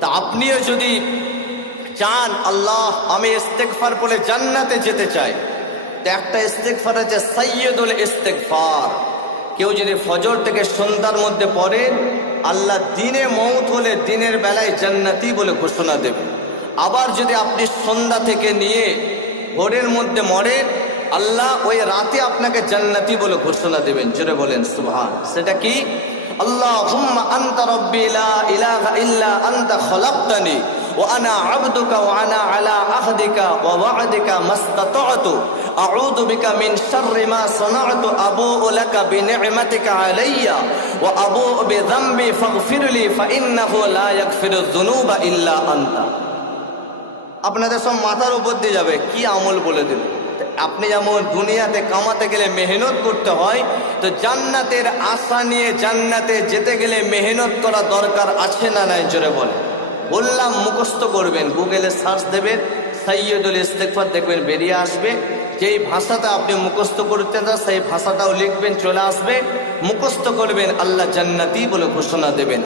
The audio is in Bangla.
তা আপনিও যদি চান আল্লাহ আমি ইস্তেগফার বলে জান্নাতে যেতে চাই, তো একটা ইস্তেগফার আছে সাইয়্যিদুল ইস্তেগফার। কেউ যদি ফজর থেকে সন্ধ্যার মধ্যে পড়ে, আল্লাহ দিনে মওত হলে দিনের বেলায় জান্নাতি বলে ঘোষণা দেবে। আবার যদি আপনি সন্ধ্যা থেকে নিয়ে ভোরের মধ্যে মরেন, আল্লাহ ওই রাতে আপনাকে জান্নাতি বলে ঘোষণা দেবেন। জোরে বলেন সুবহান। সেটা কি? আল্লাহুম্মা আনতা রাব্বি লা ইলাহা ইল্লা আনতা খলাকতানি ওয়া আনা আবদুকা ওয়া আনা আলা আহদিকা ওয়া ওয়া'দিকা মাসতাতা'তু আউযু বিকা মিন শাররি মা সানা'তু আবুউ লাকা বিনি'মাতিকা আলাইয়া ওয়া আবুউ বিযামবি ফাগফিরলি ফাইন্নাহু লা ইয়াগফিরুয যুনুবা ইল্লা আনতা। আপনাদের সব মাথার উপর দিয়ে যাবে কি আমল বলে দিল। আপনি যেমন দুনিয়াতে কামাতে গেলে মেহনত করতে হয়, তো জান্নাতের আশা নিয়ে জান্নাতে যেতে গেলে মেহনত করা দরকার আছে না নাই? জোরে বলে। বললাম মুখস্থ করবেন, গুগলে সার্চ দেবেন সাইয়্যিদুল ইস্তেগফার, দেখবেন বেরিয়ে আসবে। যেই ভাষাটা আপনি মুখস্থ করতে চান সেই ভাষাটাও লিখবেন, চলে আসবে। মুখস্থ করবেন, আল্লাহ জান্নাতি বলে ঘোষণা দেবেন।